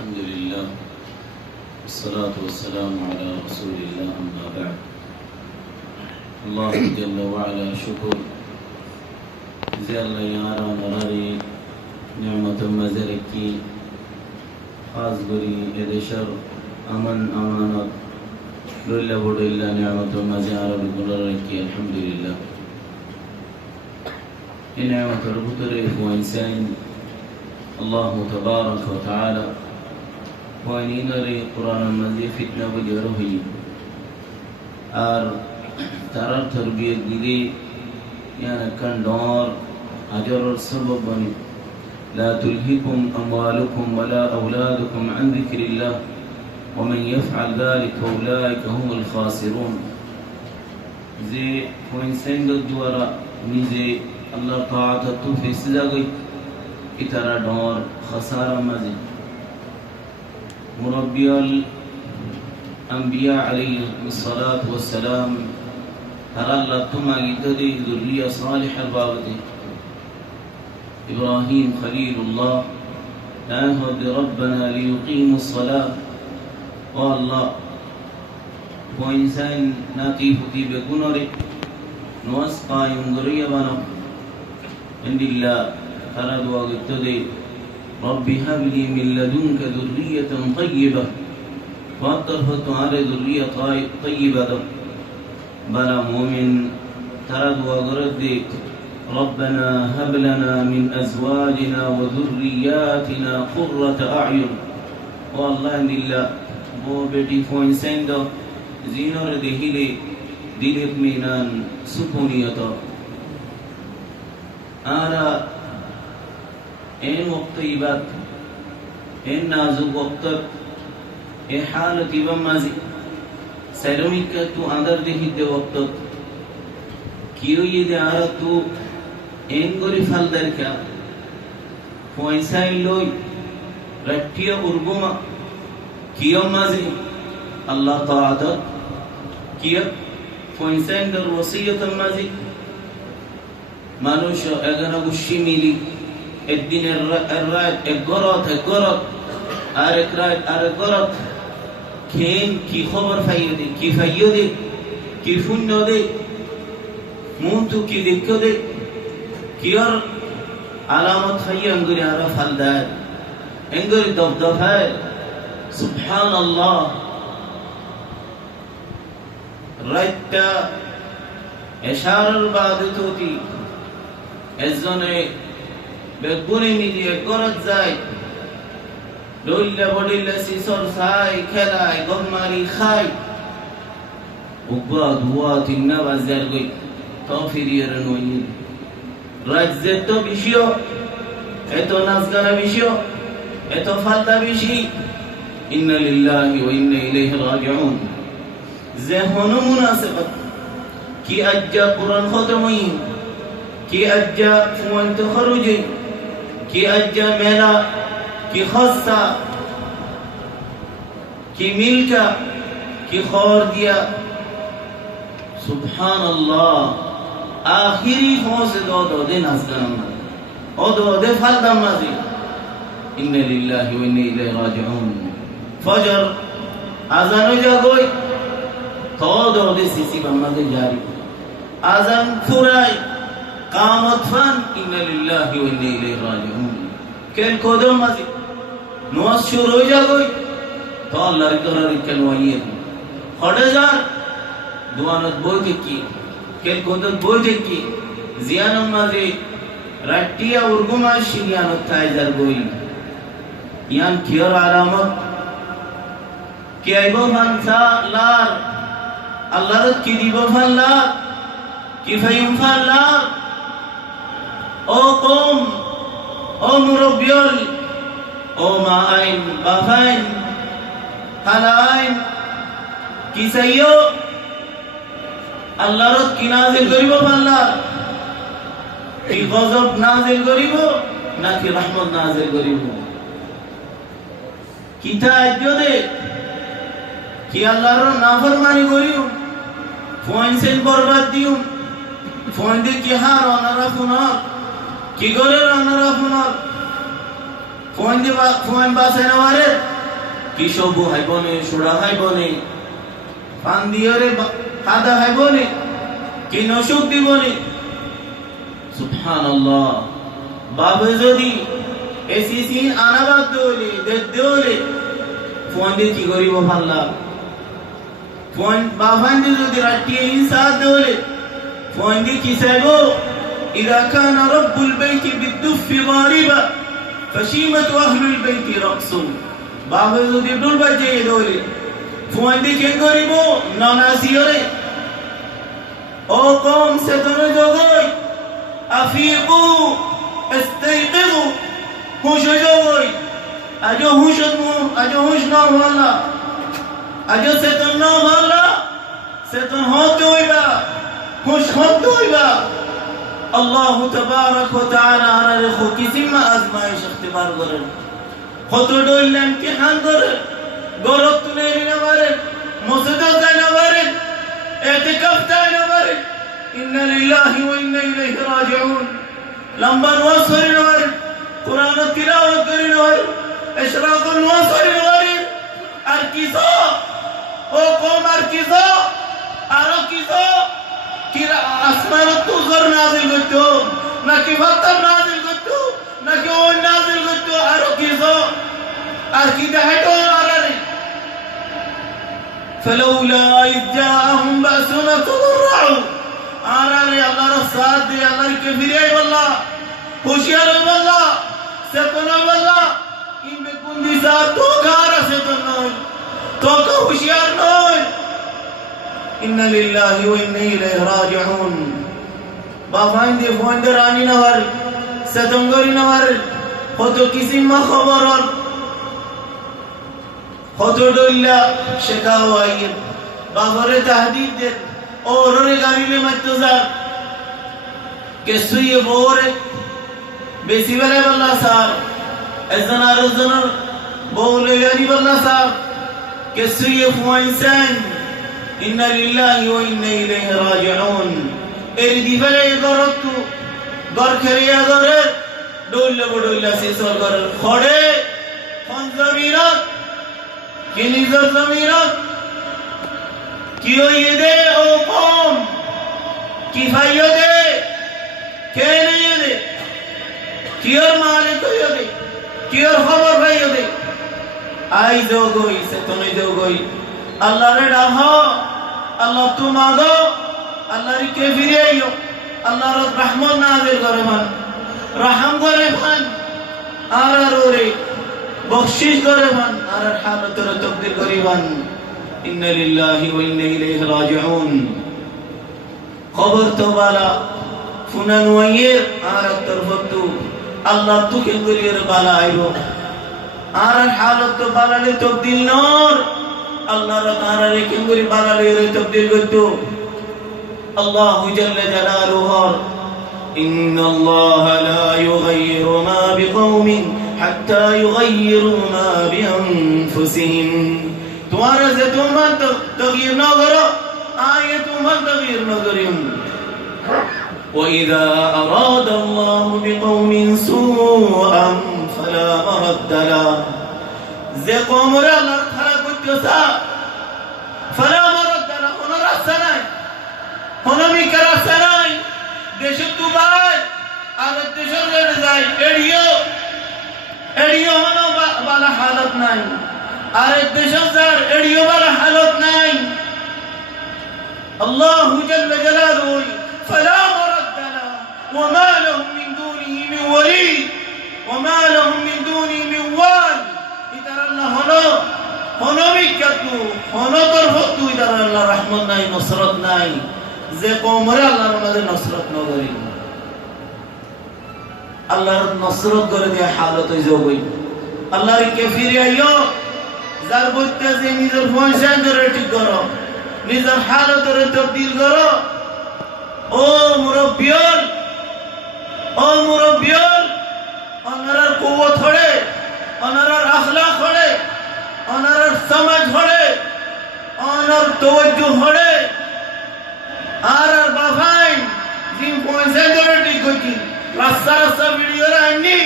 الحمد لله والصلاة والسلام على رسول الله أما بعد الله جل وعلا شكر زل يارا نراري نعمة مزركي خاص بري إدشر أمن أمانات لولا بڑو إلا نعمة مزار بقراركي الحمد لله نعمة ربطري وإنسان الله تبارك وتعالى وإنينري قرآن المزيد فتنة وجروهي ترى تربية دي يعني كان دور أجر السبب لا تلهكم أموالكم ولا أولادكم عن ذكر الله ومن يفعل ذلك فأولئك هم الخاسرون زي وإنسان الدورة نزي الله طاعته في سلاغي إترى دور خسارة مزي مربي الأنبياء عليه الصلاة والسلام ترى الله تما يتدي ذرية صالح البابدي إبراهيم خليل الله ناهد ربنا ليقيموا الصلاة والله وإنسان ناتيه في بكنري نوسقى ينظري بنا عند الله ترد وقتدي ربي هب لي من لدنك ذرية طيبة وأطرفت على ذرية طيبة بلا مؤمن ترد وقردي ربنا هب لنا من أزواجنا وذرياتنا قرة أعين والله عند الله वो बेटी फोइंसेंड जीनोर देहिले दिल इत्मीनान सुकूनियत आरा इन वक्त इबाद इन नाजुक वक्त ए हालत इबम माजी सैलमिक तू अंदर देहि दे वक्त कियो ये दे आरा तू इन गोरी फल दर क्या फोइंसाइन लोई रट्टिया उर्गुमा كيوم مازي الله طاعته كيف فإنسان در وصية مازي مانوش أجانا وشيميلي الدين الرائد الجرات أرك رائد أرك جرات كين كي خبر فيودي كي فيودي كي فنودي مونتو كي دكودي كيار علامات فيا انغري عرف هالدار انغري دفدفال سبحان الله رأيت إشارة البادتوتي الزنة بقولي ميدي قرط زاي لولا بديلا سيسور ساي كلاي قماري خاي وقاد وات النبى زرقي توفيري رنوين رجزتو بيشيو اتو نازغانا بيشيو اتو فالتا بيشي إن لله وإنا إليه راجعون ذهن مناسبة كي أجا قرآن ختمين كي أجا فوان تخرجي كي أجا ملا كي خاصة كي ملكا كي خارديا سبحان الله آخری فوز دو دن أزدان دو دن فرد مازي إن لله وإنا إليه راجعون فجر আজান জাগই todo de sisi bamade jari আজান ফুরাই কামত ফান ইন্না লিল্লাহি ওয়া ইন্না ইলাইহি রাজিউন কেন কদম মাজি নওয়াজ শুরু হই জাগই তো আল্লাহর দরবারে কেন ওয়াইয়ে হড়ে যা দুয়ানত বইতে কি কেন কদম বইতে কি জিয়ান মাজি রাটিয়া উরগুমা শিয়ানত তাইজার বই ইয়ান কিয়র আলামত কি আইবো ফানসা লার আল্লাহর কি দিব ফাল্লা কি ফাইম ফাল্লা ও কম ও মুরব্বিয়ল ও মা আইন বাফাইন খালাইন কি সাইয়ো আল্লাহর কি নাজিল করিব ফাল্লা কি গজব নাজিল করিব নাকি রহমত নাজিল করিব কিতা আইজদে কি আল্লাহর নাফরমানি করিও ফোন সেন বরবাদ দিও ফোন দে কি হার অনারা ফোন কি করে অনারা ফোন ফোন বাসে নেওয়ারে কি সবু হাইবনে সুরা হাইবনে পান দিয়রে কাদা হাইবনে কি নসুক দিবনে সুবহানাল্লাহ বাবে যদি এসিসি আনাবাদ দোলে দেদোলে ফোন দিয়ে কি করিব ভাল্লা ফোন বাবান যদি রাটি ইনসাদ দোলে ফোন দিয়ে কি সাইবো إذا كان رب البيت بالدف ضاربا فشيمة أهل البيت رقص بابا যদি ডুল বাজে দোলে ফোন দিয়ে কি করিব নানাসিরে ও কম সে দনে জগই আফিকু استيقظوا হুশ জগই আজো হুশ না ভাল্লা আজো সেতন না ভাল্লা সেতন হতে হইবা হুশ হতে হইবা আল্লাহ তাবারক ওয়া তাআলা আর খো কিসিমা আজমাইশ ইখতিবার করেন কত ডইলেন কি হাল করে গরব তুলে নিতে পারে মসজিদে যাইতে পারে ইতিকাফ যাইতে পারে ইন্না লিল্লাহি ওয়া ইন্না ইলাইহি রাজিউন লম্বা নামাজ পড়িতে পারে কোরআন তিলাওয়াত করিতে পারে ইশরাকুল নামাজ পড়িতে পারে আর কিসো ও কম আর কিসো আর কিসো কিরা আসমানত তুজর নাযিল করতো নাকি ফাত্তার নাযিল করতো নাকি ওই নাযিল করতো আর কিসো আর কি দেখাইতো আরে فلولا إذ جاءهم بأسنا تضرعوا আরে আল্লাহর সাথ দিয়ে আল্লাহর কফিরে والله হুশিয়ার والله সেতনা والله ইনবে কোন দিশা তো গার সেতন নয় তো হুশিয়ার নয় ইন্না লিল্লাহি ওয়া ইন্না ইলাইহি রাজিউন বাবান দিয়ে ফোন দিয়ে রানি নহর সেতঙ্গরি নহর কত কিসিমা খবর কত ডইলা শেখাওয়াই বাবারে তাহদিদ দে ওরে গারিলে মাতজার কে সুয়ে বোরে বেশি বেলা বল্লা স্যার এজন আর এজনের বউলে গারি বল্লা স্যার কে সুয়ে ফুয়াইসান ইন্না লিল্লাহি ওয়া ইন্না ইলাইহি রাজিউন এর দিবেলে গরতু গর খেরিয়া গরে ডইলে বডইলা সিসল গর খড়ে কোন জমিনত কি নিজের জমিনত কি হইয়ে দে ও কম কি ফাইয়ে দে কে নিয়ে দে কি ওর মালিক হইয়ে দে কি ওর খবর ফাইয়ে দে আই যোগই সে তুমি যোগই আল্লাহরে ডাহো আল্লাহ তুমাগো আল্লাহর কে ফিরে আইও আল্লাহর রহমত নাযিল করে মান রহম করে মান আর ওরে বখশিশ করে মান আর হালতর তকদির করিবান ইন্না লিল্লাহি ওয়া ইন্না ইলাইহি রাজিউন খবর তো বালা ফুনান ওয়াইয়ের আর তরফতু আল্লাহ তুকে করিয়ের বালা আইবো আর হালত তো বালালে তবদিল নর আল্লাহর তাআলা রেখে করি বালালে তবদিল করতো আল্লাহ জাল্লা জালালুহু ইন্নাল্লাহা লা ইউগাইয়িরু মা বিকওমিন হাত্তা ইউগাইয়িরু মা বিআনফুসিহিম তোমার যে তোমার তগয়ির না করো আয়ে তোমার তগয়ির না করিও وإذا أراد الله بقوم سوءا فلا مرد له যে কওমের আল্লাহ খারাপ করতেছে فلا مرد له কোন রাস্তা নাই কোন মিকার রাস্তা নাই দেশে তুবাই আর দেশের রেড়ে যায় এড়িও হনো বালা হালত নাই আর দেশের যার এড়িও বালা হালত নাই আল্লাহু জাল্লা জালালুহু فلا مرد له وما لهم من دونه من ولي وما لهم من دونه من وال إذا الله هنا مكتو هنا طرفتو إذا الله رحمت ناي نصرت ناي زي قومري الله رمضان نصرت نغري الله نصرت করে দিয়ে হালত হই আল্লাহর কাফির আইও যার বলতে যে নিজের ফনশন ধরে ঠিক করো নিজের হালত ধরে তবদিল করো ও মুরব্বিয়ন ওনার কুওয়াত হড়ে ওনার আখলাক হড়ে ওনার সমাজ হড়ে ওনার তাওয়াজ্জু হড়ে আর বাফাই জিম পয়সা ধরে ঠিক কইছি রাস্তা ভিডিও রাইনি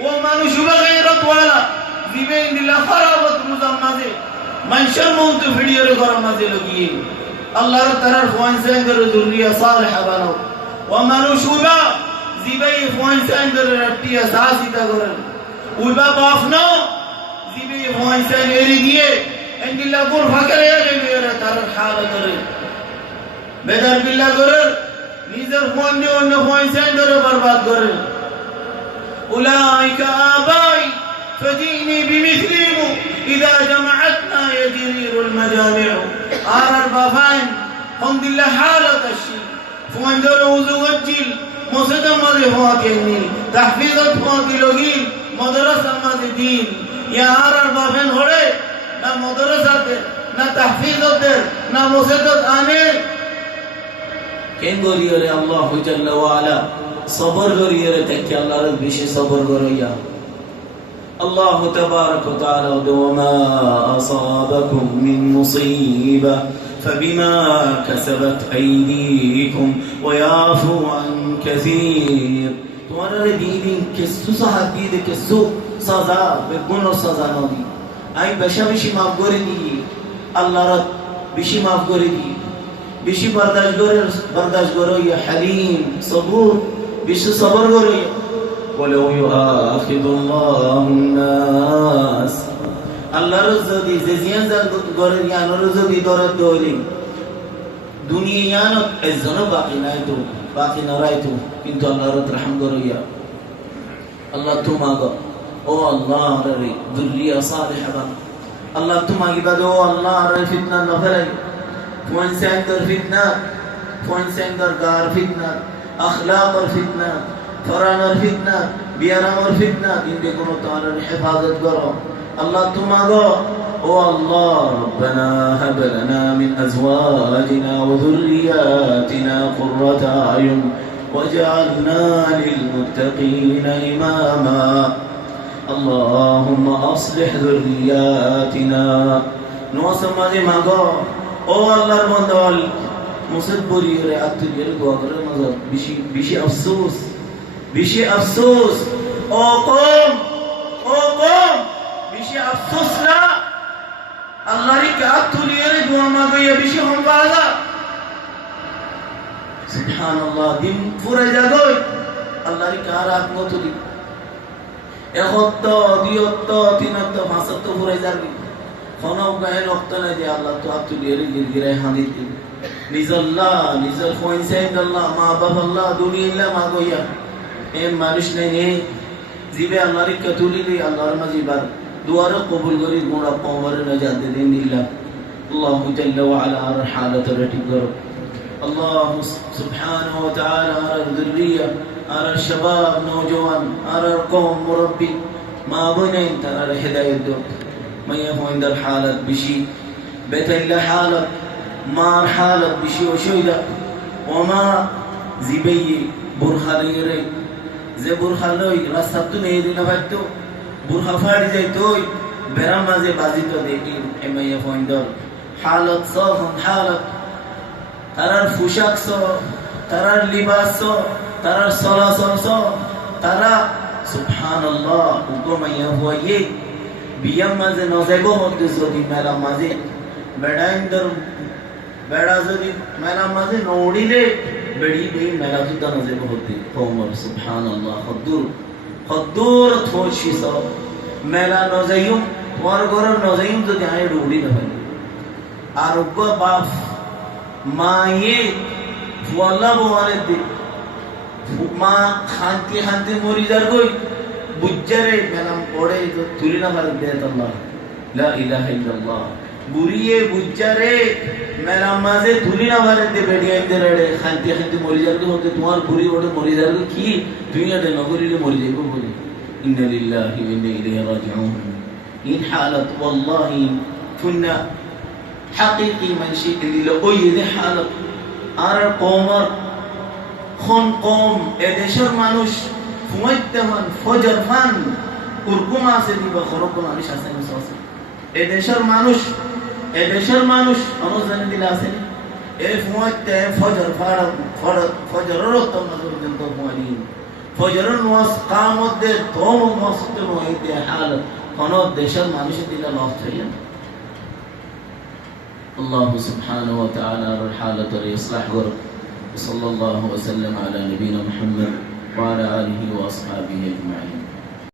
ও মানুষ গায়রত ওয়ালা দিবে দিলা খারাপত রোজা মাঝে মানুষের মৌত ভিডিওর গরম মাঝে লগিয়ে আল্লাহর তারার ফোয়ানসে করে জুরিয়া সালেহা বানাও ও মানুষ দিবে ফোয়ানসে করে রাটিয়া সাসিতা করেন বাপ না দিবে ফোয়ানসে এরি দিয়ে এন্ডিলা গুর ফাকরে এরে তার হাল করে বেদার বিল্লাহ করে নিজের ফোন দিয়ে অন্য ফোয়ানসে করে বরবাদ করে أولئك آبائي فجئني بمثلهم إذا جمعتنا يجرير المجامع آرار بافين حمد الله حالة الشيء فوندر وزوج الجيل مصدر ماذي فواتيني تحفيظت فواتي لغيل مدرسة ماذي دين يا آرار بافين هوري نا مدرسة نا تحفيظت نا مصدر آنے كين قولي الله جل وعلا صبر করিয়ে থেকে আল্লাহর বেশি সবর করিয়া আল্লাহ তাবারক ওয়া তাআলা ওয়া আসাবাকুম মিন মুসিবা فبما كسبت ايديكم ويعفو عن كثير তোমাদের দিন কিছু সাহায্য দিয়ে কিছু সাজা বেগুন সাজা নদী আমি বেশি বেশি maaf করে দিই আল্লাহর বেশি maaf করে দিই বেশি বরদাশত করো ইয়া হালিম সবুর বিশ্ব সবর করে বলে নাস আল্লাহর যদি জিয়ান করে জ্ঞানর যদি দরদ দইলি দুনিয়ানত এজন্য বাকি নাই তো কিন্তু আল্লাহর রহম করিয়া আল্লাহ তোমাগো ও আল্লাহর যুররিয়া সালিহা আল্লাহ তোমাগি বাদে ও আল্লাহর ফিতনা না ফেলাই কোন সেন্টার ফিতনা কোন সেন্টার গার ফিতনা اخلاق الفتنه فران الفتنه بيرام الفتنه دين بكم تعالى الحفاظت کرو الله تمہارا او الله ربنا هب لنا من ازواجنا وذرياتنا قرة اعين واجعلنا للمتقين اماما اللهم اصلح ذرياتنا نوسماجي ماگو او الله بندول মুসদ্দরি রে আত্মীয়ের গোয়াগরের মাঝে বেশি আফসোস ও কম বেশি আফসোস না আল্লাহর কাত তুলিয়ে দোয়া মাগিয়ে বেশি হমবাজা সুবহানাল্লাহ দিন পুরো জাগোই আল্লাহর কারাত মতুলি একত দিয়ত তিনত ভাষত পুরো যাবি কোন গায়ে রক্ত না যে আল্লাহ তো আত্মীয়ের গিরগিরে হানিতে নিজের ফোনসেন আল্লাহ মা বাবা আল্লাহ দুনিয়া মা গইয়া এ মানুষ নেই জিবে আল্লাহর কতুলি আল্লাহর মাজিবার দুয়ার কবুল করি গোড়া পাওয়ারে নাজাত দিন দিল্লাহ আল্লাহ জাল্লা ওয়া আলা আর হালাত রটি করো আল্লাহ সুবহানাহু ওয়া তাআলা আর যুররিয়া আর শাবাব নওজওয়ান আর কওম মুরব্বি মা বনেন তার হেদায়েত দাও মাইয়া ফোনদার হালাত বেশি বেতাইলা হালাত মার হালত বেশি অসুবিধা ওমা জিবেই বুরখালিরে যে বুরখালই রাস্তা তো নেই দিনা ভাইতো বুরখা ফাড়ি যাইতো বেরা মাঝে বাজিত দেখি এমাইয়া ফইন্দর হালত সহ হালত তারার পোশাক সহ তারার লিবাস সহ তারার চলাচল সহ তারা সুবহানাল্লাহ উগমাইয়া হইয়ে বিয়াম মাঝে নজাইব হতে যদি মেলা মাঝে বেড়াইন্দর বেড়া যদি মেলা মাঝে নড়িলে বেড়ি বেই মেলা সুদ্ধা নজেব হতে কৌমর সুবহানাল্লাহ হদ্দুর থোশি সব মেলা নজাইম তোমার ঘরের নজাইম যদি আয় রুড়ি না হয় আর উগ্র বাপ মায়ে ফুয়াল্লা বোয়ানের দিক মা খান্তি মরি যার গই বুজ্জারে মেলাম পড়ে তো তুলি না পারে দেয় আল্লাহ লা ইলাহা ইল্লাল্লাহ বুড়িয়ে বুজ্জারে মেলা মাঝে তুলি না পারে দে বেড়িয়ে রে খান্তি মরি যার হতে তোমার বুড়ি ওটা মরি যার কি তুই এটা নগরীরে মরি যাইব বলে ইন্না লিল্লাহি ওয়া ইন্না ইলাইহি রাজিউন ইন হালাত ওয়াল্লাহি কুন্না হাকিকি মানশি দিল ওই যে হালাত আর কওমর খন কম এদেশের মানুষ ফুমাইতেমান ফজর ফান কুরকুম আছে দিবা খরক মানুষ আছে না আছে এদেশের মানুষ অনুযায়ী দিলে আছে এ ফুমাইতে ফজর ফাড় ফজরের রক্ত নজর পর্যন্ত ফুমাইনি ফজরের নামাজ কামত দে তোম মসজিদে মহিতে হাল কোন দেশের মানুষের দিলে নষ্ট হইয়া আল্লাহ সুবহানাহু ওয়া তাআলার হালাতের ইসলাহ করুন সাল্লাল্লাহু ওয়া সাল্লাম আলা নবিনা মুহাম্মদ ওয়া আলা আলিহি ওয়া আসহাবিহি আজমাইন